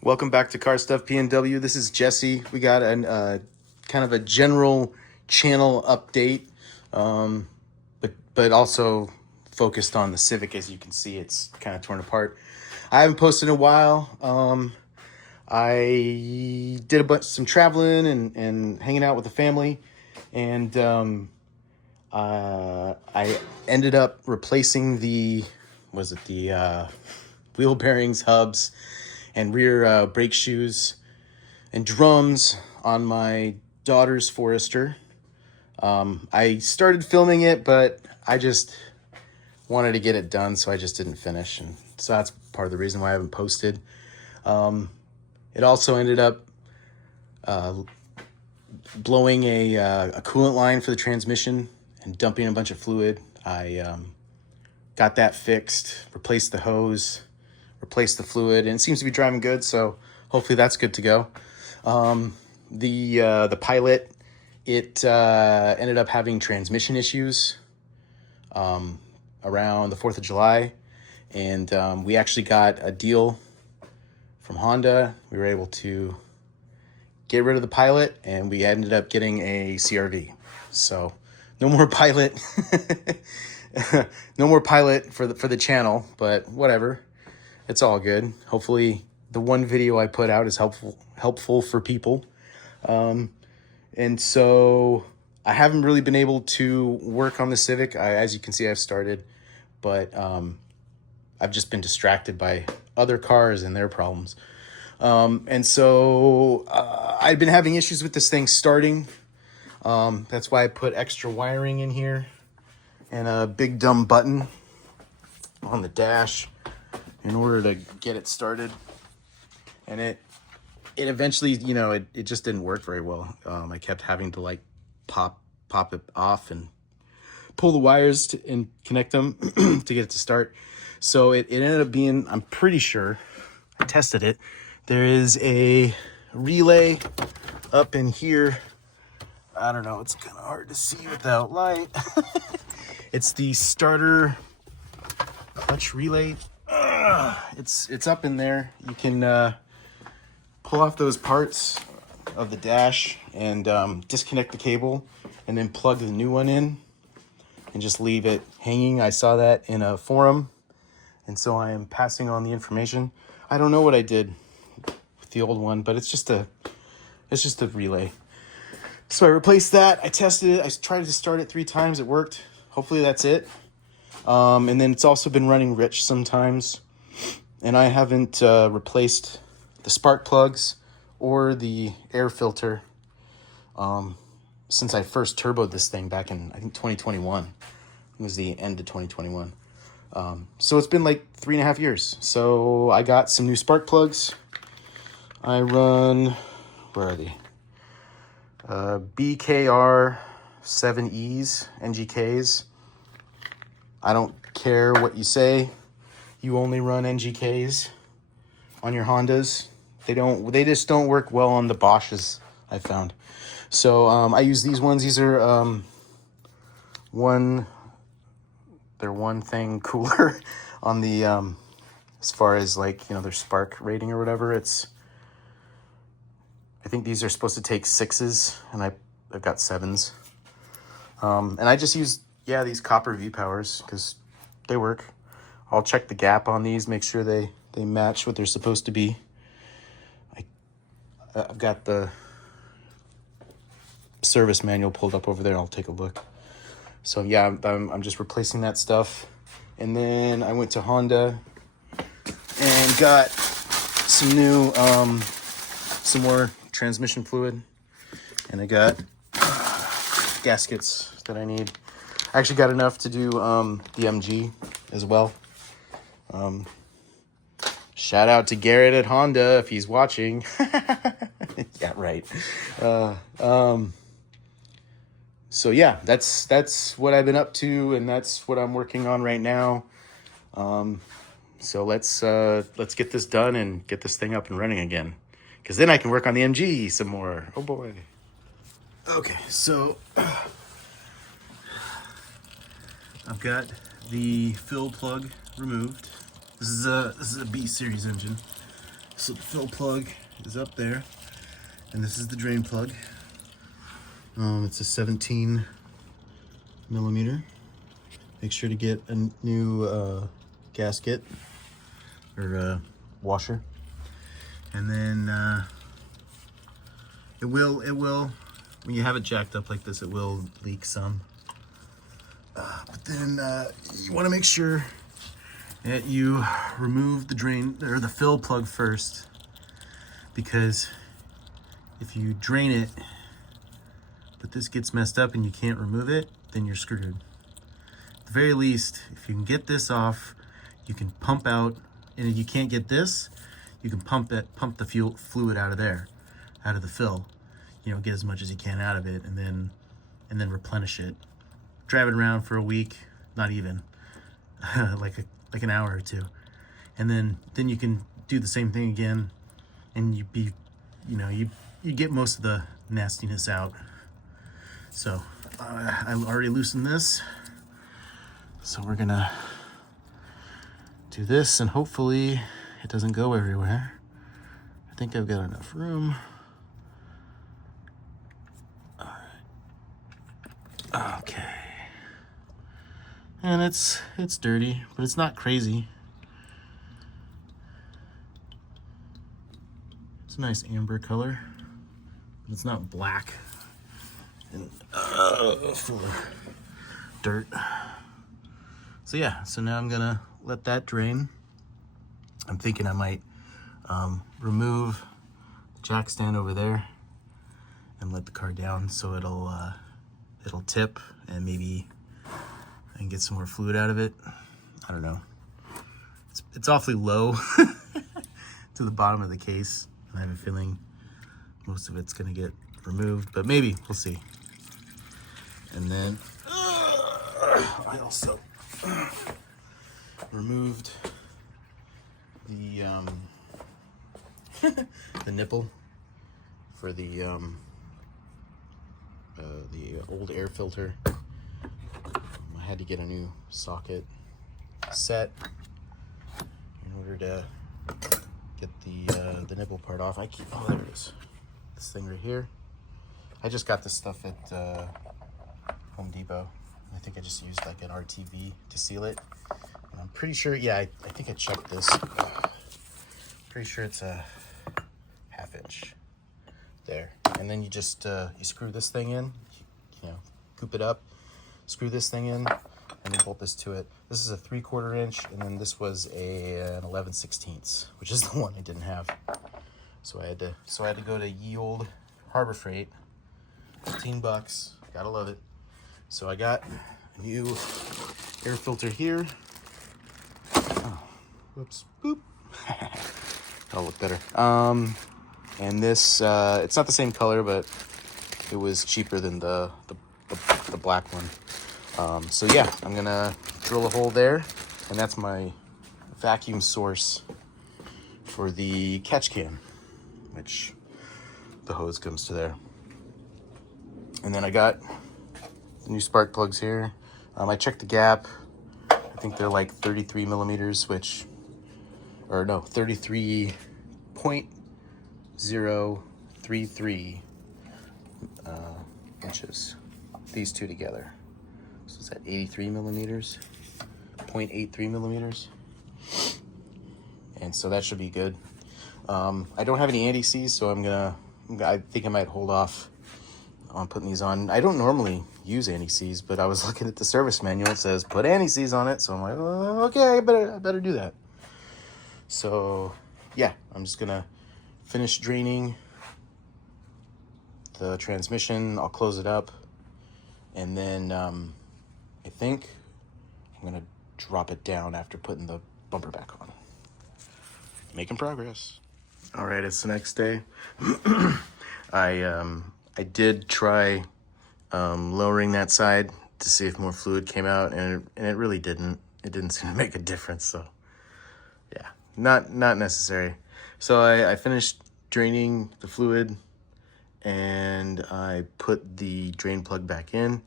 Welcome back to Car Stuff PNW. This is Jesse. We got an kind of a general channel update, but also focused on the Civic. As you can see, it's kind of torn apart. I haven't posted in a while. I did some traveling and hanging out with the family, and I ended up replacing the wheel bearings, hubs, and rear brake shoes and drums on my daughter's Forester. I started filming it, but I just wanted to get it done, so I just didn't finish. And so that's part of the reason why I haven't posted. It also ended up blowing a coolant line for the transmission and dumping a bunch of fluid. I got that fixed, replaced the hose, replaced the fluid, and it seems to be driving good, so hopefully that's good to go. The Pilot, it ended up having transmission issues around the 4th of July, and we actually got a deal from Honda. We were able to get rid of the Pilot, and we ended up getting a CRV. So no more Pilot. No more Pilot for the channel, but whatever. It's all good. Hopefully the one video I put out is helpful for people. And so I haven't really been able to work on the Civic. As you can see, I've started, but I've just been distracted by other cars and their problems. And so I've been having issues with this thing starting. That's why I put extra wiring in here and a big dumb button on the dash in order to get it started. And it eventually, it just didn't work very well. I kept having to like pop it off and pull the wires and connect them to get it to start. So it ended up being, I'm pretty sure, I tested it, there is a relay up in here. I don't know, it's kind of hard to see without light. It's the starter clutch relay. It's up in there. You can pull off those parts of the dash and disconnect the cable and then plug the new one in and just leave it hanging. I saw that in a forum, and so I am passing on the information. I don't know what I did with the old one, but it's just a relay. So I replaced that. I tested it. I tried to start it 3 times. It worked. Hopefully that's it. And then it's also been running rich sometimes. And I haven't replaced the spark plugs or the air filter since I first turboed this thing back in, I think, 2021. It was the end of 2021. So it's been like 3.5 years. So I got some new spark plugs. I run, where are they? BKR 7Es, NGKs. I don't care what you say. You only run NGKs on your Hondas. They just don't work well on the Bosches, I found. So I use these ones. These are they're one thing cooler on the as far as like, their spark rating or whatever. I think these are supposed to take 6s, and I've got 7s. And I just use these copper V-Powers because they work. I'll check the gap on these, make sure they match what they're supposed to be. I've got the service manual pulled up over there. I'll take a look. So yeah, I'm just replacing that stuff. And then I went to Honda and got some new, some more transmission fluid. And I got gaskets that I need. I actually got enough to do the MG as well. Shout out to Garrett at Honda if he's watching. Yeah, right. So yeah, that's what I've been up to, and that's what I'm working on right now. So let's get this done and get this thing up and running again, because then I can work on the MG some more. Oh boy. Okay, so I've got the fill plug removed. This is a B series engine, So the fill plug is up there, and this is the drain plug. It's a 17 millimeter. Make sure to get a new gasket or washer, and then it will when you have it jacked up like this, it will leak some. But then you want to make sure that you remove the drain or the fill plug first, because if you drain it but this gets messed up and you can't remove it, then you're screwed. At the very least, if you can get this off, you can pump out, and if you can't get this, you can pump the fuel fluid out of there, out of the fill. You know, get as much as you can out of it, and then replenish it. Drive it around for a week, not even, like an hour or two, and then you can do the same thing again, and you get most of the nastiness out. So I already loosened this, so we're gonna do this, and hopefully it doesn't go everywhere. I think I've got enough room. All right. Okay. And it's dirty, but it's not crazy. It's a nice amber color, but it's not black and full of dirt. So yeah, so now I'm gonna let that drain. I'm thinking I might remove the jack stand over there and let the car down so it'll tip, and maybe I can get some more fluid out of it. I don't know. It's awfully low to the bottom of the case, and I have a feeling most of it's gonna get removed, but maybe, we'll see. And then I also removed the the nipple for the old air filter. I had to get a new socket set in order to get the nipple part off. Oh, there it is. This thing right here. I just got this stuff at Home Depot. I think I just used like an RTV to seal it. And I'm pretty sure, yeah, I think I checked this. Pretty sure it's a 1/2 inch there. And then you just, you screw this thing in, you know, coop it up, screw this thing in, and then bolt this to it. This is a 3/4 inch, and then this was an 11/16, which is the one I didn't have. So I had to go to ye old Harbor Freight, $15, gotta love it. So I got a new air filter here. Oh, whoops, boop. That'll look better. And this, it's not the same color, but it was cheaper than the black one. So yeah, I'm gonna drill a hole there, and that's my vacuum source for the catch can, which the hose comes to there. And then I got the new spark plugs here. I checked the gap. I think they're like 33 millimeters, 33.033 inches. These two together. So is that 83 millimeters? 0.83 millimeters. And so that should be good. I don't have any anti-seize, so I think I might hold off on putting these on. I don't normally use anti-seize, but I was looking at the service manual. It says put anti-seize on it, so I'm like, oh, okay, I better do that. So yeah, I'm just gonna finish draining the transmission. I'll close it up, and then I think I'm gonna drop it down after putting the bumper back on. Making progress. All right, it's the next day. I did try lowering that side to see if more fluid came out, and it really didn't. It didn't seem to make a difference. So yeah, not necessary. So I finished draining the fluid, and I put the drain plug back in.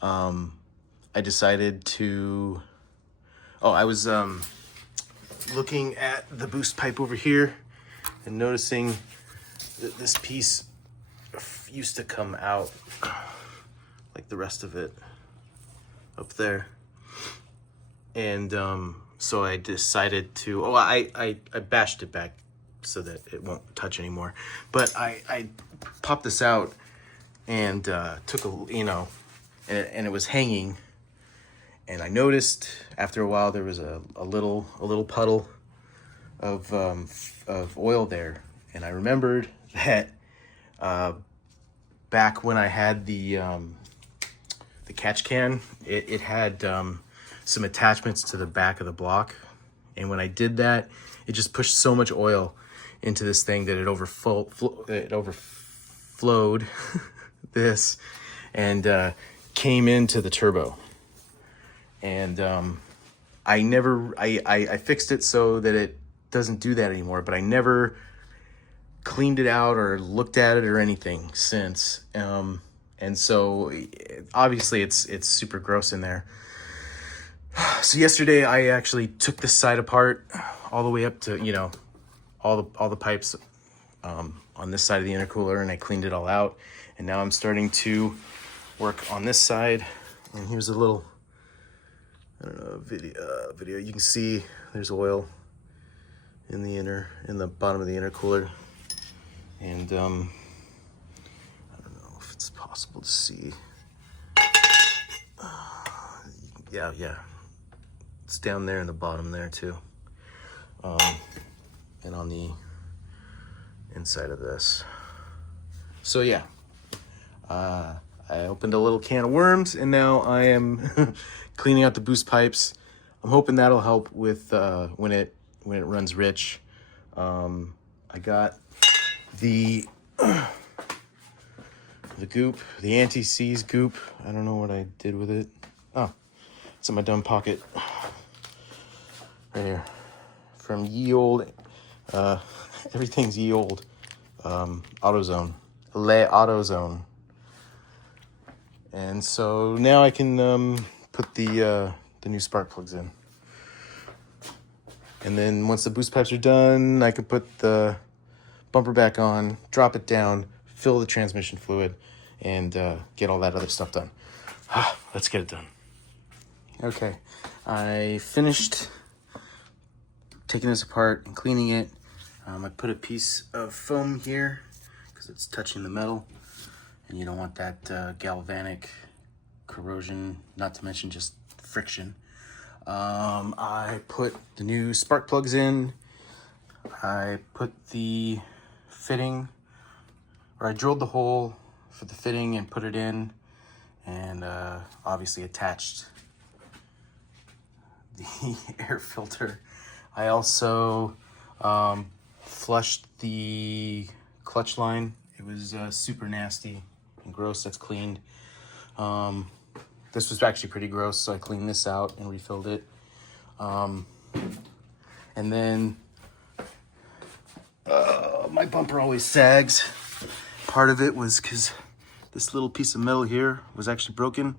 I decided to. Oh, I was looking at the boost pipe over here, and noticing that this piece used to come out like the rest of it up there. And so I decided to, I bashed it back so that it won't touch anymore. But I popped this out and took a, and it was hanging. And I noticed after a while there was a little puddle of oil there. And I remembered that back when I had the catch can, it had some attachments to the back of the block, and when I did that, it just pushed so much oil into this thing that it overflowed this and came into the turbo. And I fixed it so that it doesn't do that anymore, but I never cleaned it out or looked at it or anything since. And so obviously it's super gross in there. So yesterday I actually took this side apart all the way up to, all the pipes on this side of the intercooler, and I cleaned it all out. And now I'm starting to work on this side. And here's a little, video. You can see there's oil in the bottom of the intercooler. And I don't know if it's possible to see. Yeah. It's down there in the bottom there too. And on the inside of this. So yeah, I opened a little can of worms, and now I am cleaning out the boost pipes. I'm hoping that'll help with when it runs rich. I got the goop, the anti-seize goop. I don't know what I did with it. Oh, it's in my dumb pocket right here from ye old everything's ye old AutoZone, AutoZone. And so now I can put the new spark plugs in, and then once the boost pipes are done, I can put the bumper back on, drop it down, fill the transmission fluid, and get all that other stuff done. Let's get it done. Okay, I finished taking this apart and cleaning it. I put a piece of foam here because it's touching the metal, and you don't want that galvanic corrosion, not to mention just friction. I put the new spark plugs in. I put the fitting, or I drilled the hole for the fitting and put it in, and obviously attached the air filter. I also flushed the clutch line. It was super nasty and gross. That's cleaned. This was actually pretty gross, so I cleaned this out and refilled it. And then my bumper always sags. Part of it was because this little piece of metal here was actually broken,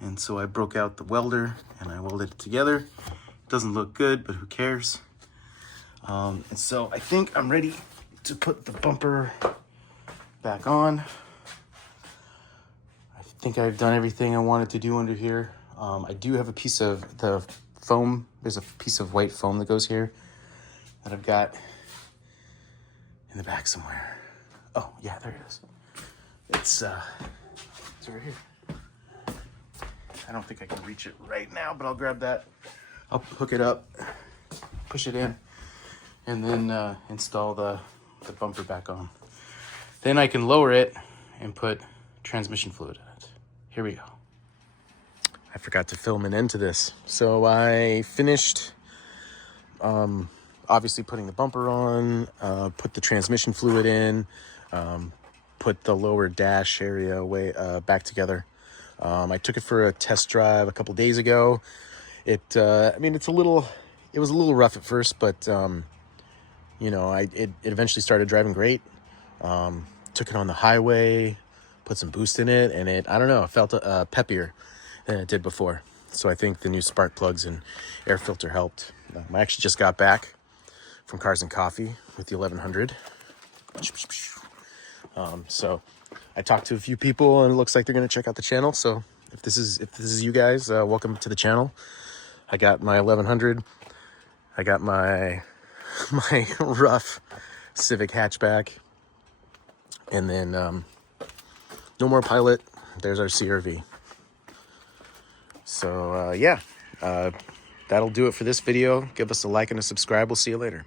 and so I broke out the welder and I welded it together. Doesn't look good, but who cares? And so I think I'm ready to put the bumper back on. I think I've done everything I wanted to do under here. I do have a piece of the foam. There's a piece of white foam that goes here that I've got in the back somewhere. Oh yeah, there it is. It's right here. I don't think I can reach it right now, but I'll grab that. I'll hook it up, push it in, and then install the bumper back on. Then I can lower it and put transmission fluid in it. Here we go. I forgot to film an end to this. So I finished obviously putting the bumper on, put the transmission fluid in, put the lower dash area back together. I took it for a test drive a couple days ago. It was a little rough at first, but it eventually started driving great. Took it on the highway, put some boost in it, and it felt peppier than it did before. So I think the new spark plugs and air filter helped. I actually just got back from Cars and Coffee with the 1100. So I talked to a few people, and it looks like they're going to check out the channel. So if this is you guys, welcome to the channel. I got my 1100. I got my rough Civic hatchback, and then no more Pilot. There's our CRV. So yeah, that'll do it for this video. Give us a like and a subscribe. We'll see you later.